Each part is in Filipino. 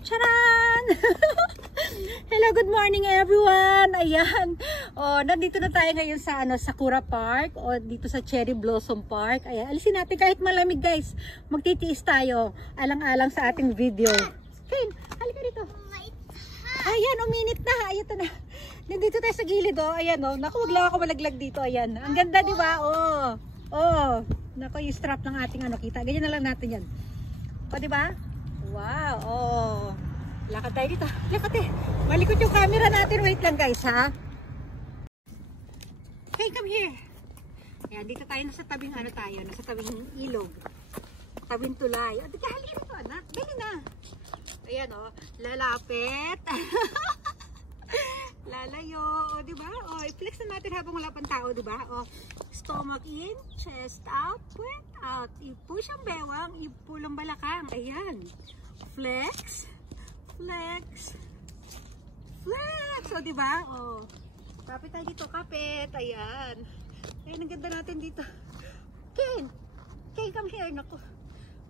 Charan! Hello, good morning everyone. Ayan. Oh, nandito na tayo ngayon sa Sakura Park o dito sa Cherry Blossom Park. Ayan, alisin natin kahit malamig, guys. Magtitiis tayo alang-alang sa ating video. Kane, halika dito. Ayan, uminit na. Ayan na. Nandito tayo sa gilid, oh. Ayan, oh. Naku, wag lang ako malaglag dito. Ayan. Ang ganda, di ba? Oh. Oh. Naku, yung strap ng ating kita. Ganyan na lang natin yan. O, di ba? Wow, oh. Lakad tayo dito. Lakad eh. Malikot yung camera natin. Wait lang, guys, ha? Hey, come here. Ayan, dito tayo nasa tabing tayo. Nasa tabing ilog. Tabing tulay. O, halika dito, anak. Dali na. Ayan, oh. Lalapit. Lalayo. O, diba? O, i-flex na natin habang wala pang tao, diba? O, stomach in, chest out, breath out. I-push ang bewang, i-pull ang balakang. Ayan. Flex. Flex. Flex. O, diba? O, kapit tayo dito. Kapit. Ayan. Ayan, ang ganda natin dito. Ken. Ken, come here. Naku.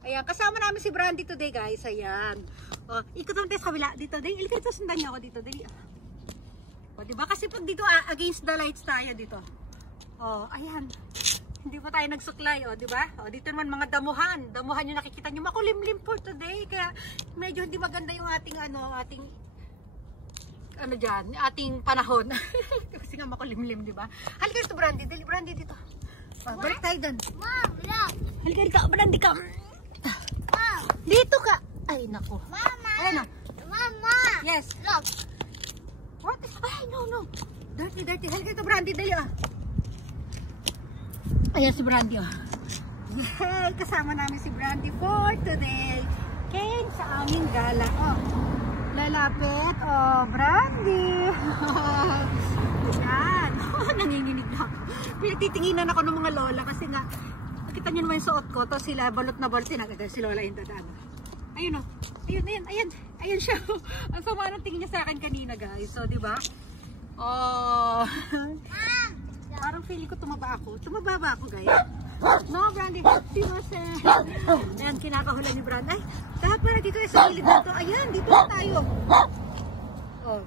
Ayan, kasama namin si Brandy today, guys. Ayan. O, ikot naman tayo sa kabila. Dito, dali. Ilika ito, sundan niyo ako dito. Dali. O, diba? Kasi pag dito, against the lights tayo dito. O, ayan. Hindi pa tayo nagsuklay, o, diba? O, dito naman mga damuhan. Damuhan yung nakikita nyo. Makulimlim for today. Kaya, medyo hindi maganda yung ating, ating panahon. Kasi nga makulimlim, diba? Halika dito, Brandy. Dali, Brandy, dito. O, balik tayo dun. Mom, look. Halika dito, Brandy ka. Mom. Dito ka. Ay, naku. Mama. Ayan, o. Mama. Yes. Look. What? Ay, no, no. Dirty, dirty. Halika dito, Brandy. Dali, o. Ayan si Brandy, oh. Yay! Kasama namin si Brandy for today. Ken, sa aming gala, oh. Lalapit, oh, Brandy. Ayan. Oh, nanginginig na ako. Pinagtitinginan ako ng mga lola kasi nga, nakita nyo naman yung suot ko, to sila balot na balot, sinagad si lola yung dadaan. Ayun, oh. Ayun, ayan, ayan. Ayan siya. Ang sama ng tingin niya sa akin kanina, guys. So, di ba? Oh. Parang feeling ko tumaba ako. Tumaba ba ako, guys? No, Brandy. Ayan, kinakahulan ni Brandy. Ay, dapat pala dito sa gilid dito. Ayan, dito na tayo. Oh.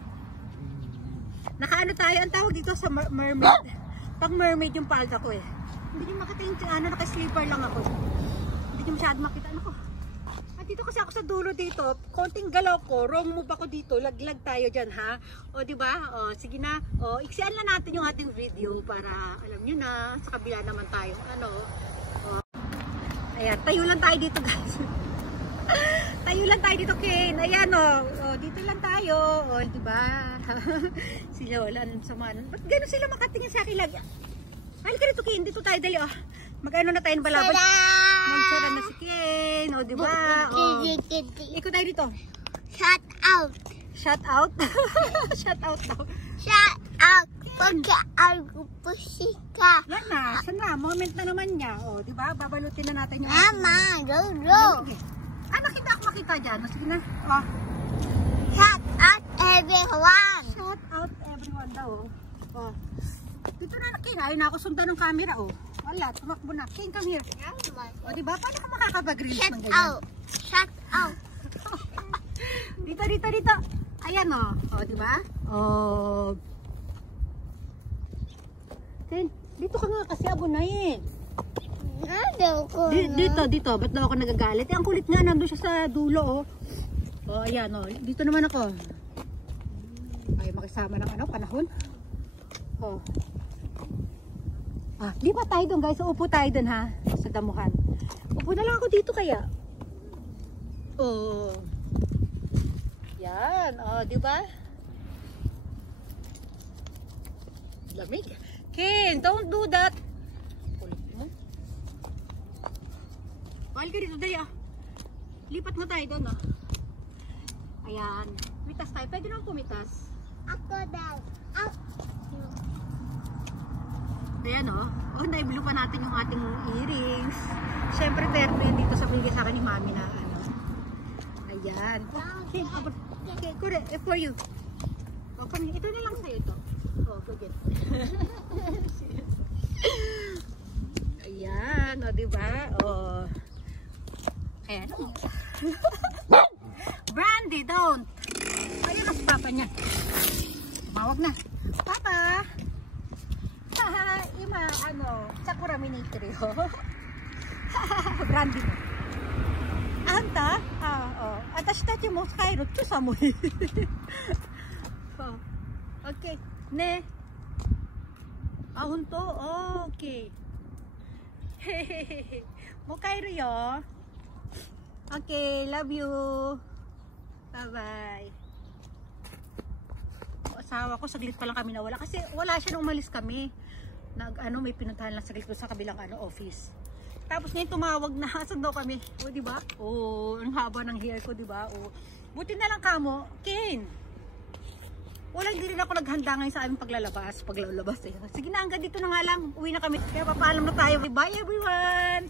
Nakaano tayo. Ang tawag dito sa mermaid. Pag mermaid yung palda ko eh. Hindi nyo makita yung naka-sleeper lang ako. Hindi nyo masyado makita. Ano ko? At dito kasi ako sa dulo dito. Konting galaw ko. Wrong move ako dito. Laglag tayo dyan, ha? O, diba? O, sige na. O, iksian na natin yung ating video para alam nyo na. Sa kabila naman tayo. Ano? O. Ayan. Tayo lang tayo dito, guys. Tayo lang tayo dito, Ken. Ayan, o. O, dito lang tayo. O, diba? Si Lola, sama. Ba't gano'n sila makatingin sa akin lagi? Halika dito, Ken. Dito tayo, dali, o. Mag-ano na tayo ng balaban. Magsara na si Ken. O, diba? O. Ikaw tayo dito. Shut out. Shut out? Shut out daw. Shut out. Pagka-argupusi ka. Yan na. Saan na? Moment na naman niya. O, diba? Babalutin na natin yung... Mama, Lolo. Ah, nakita ako makita dyan. O, sige na. O. Shut out everyone. Shut out everyone daw. O. Dito na, Ken. Ayaw na ako sundan ng camera. O. Wala. Tumakbo na. Ken, come here. O, diba? Paano ka makakapag-release Shut ng ganyan? out. Shut out. Dito, dito, dito. Ayan, o. O, diba? O. Ken, dito ka nga kasi abunayin. Dito, dito. Ba't daw ako nagagalit? Eh, ang kulit nga. Nandun siya sa dulo, o. O, ayan, o. Dito naman ako. Ay, makisama ng panahon. O. Ah, di ba tayo doon, guys? So, upo tayo doon, ha? Sa damuhan. Upo na lang ako dito kaya. O. Yan. O, di ba? Lamig. Ken, don't do that. Kulit mo. Mahal ka dito, dali, ah. Lipat mo tayo doon, ah. Ayan. Mitas tayo. Pwede naman pumitas. Ako daw. Ayan, oh. Oh, naibilo pa natin yung ating earrings. Siyempre, perte yan dito sa bigay sa akin ni Mami na ano. Ayan. Okay, correct. For you. Oh, ito na lang sa'yo ito. Oh, forget. Ayan, o, diba? O. Ayan. Brandy, don't. Ayun na si Papa niya. Tumawag na. Papa! Haha, ima, sakura minitri, oh. Brandy mo. Anta? Atashi tachi mo kairu to samui. Okay. Ne. Honto? Okay. Mo kairu yo. Okay, love you. Bye-bye. Asawa ko, saglit pa lang kami nawala. Kasi wala siya nung umalis kami. May pinuntahan lang saglit sa kabilang office. Tapos ngayon tumawag na, asan daw kami? O, diba? O, ang haba ng hair ko, diba? O, buti na lang kamo, Ken. Hindi rin ako naghanda ngayon sa aming paglalabas eh. Sige na, hanggang dito na nga lang. Uwi na kami. Kaya papaalam na tayo. Bye everyone!